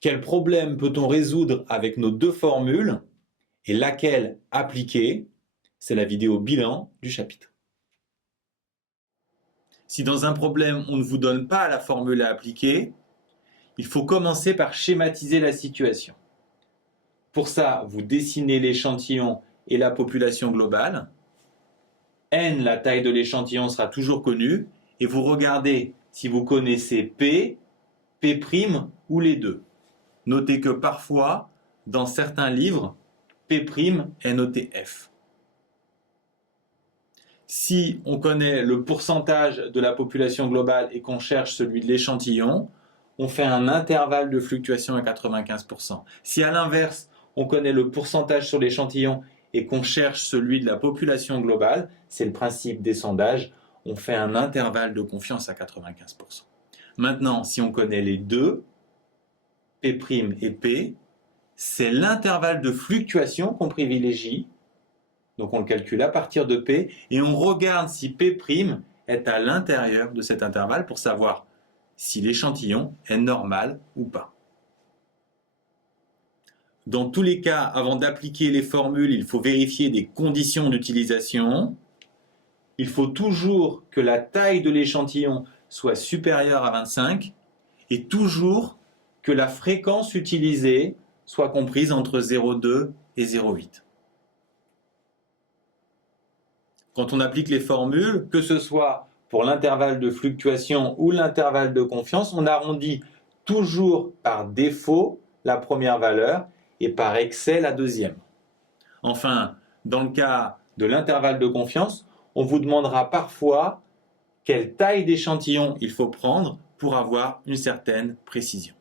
Quel problème peut-on résoudre avec nos deux formules et laquelle appliquer? C'est la vidéo bilan du chapitre. Si dans un problème, on ne vous donne pas la formule à appliquer, il faut commencer par schématiser la situation. Pour ça, vous dessinez l'échantillon et la population globale. N, la taille de l'échantillon, sera toujours connue. Et vous regardez si vous connaissez P, P' ou les deux. Notez que parfois, dans certains livres, P' est noté F. Si on connaît le pourcentage de la population globale et qu'on cherche celui de l'échantillon, on fait un intervalle de fluctuation à 95%. Si à l'inverse, on connaît le pourcentage sur l'échantillon et qu'on cherche celui de la population globale, c'est le principe des sondages, on fait un intervalle de confiance à 95%. Maintenant, si on connaît les deux, P' et P, c'est l'intervalle de fluctuation qu'on privilégie. Donc on le calcule à partir de P et on regarde si P' est à l'intérieur de cet intervalle pour savoir si l'échantillon est normal ou pas. Dans tous les cas, avant d'appliquer les formules, il faut vérifier des conditions d'utilisation. Il faut toujours que la taille de l'échantillon soit supérieure à 25 et toujours que la fréquence utilisée soit comprise entre 0,2 et 0,8. Quand on applique les formules, que ce soit pour l'intervalle de fluctuation ou l'intervalle de confiance, on arrondit toujours par défaut la première valeur et par excès la deuxième. Enfin, dans le cas de l'intervalle de confiance, on vous demandera parfois quelle taille d'échantillon il faut prendre pour avoir une certaine précision.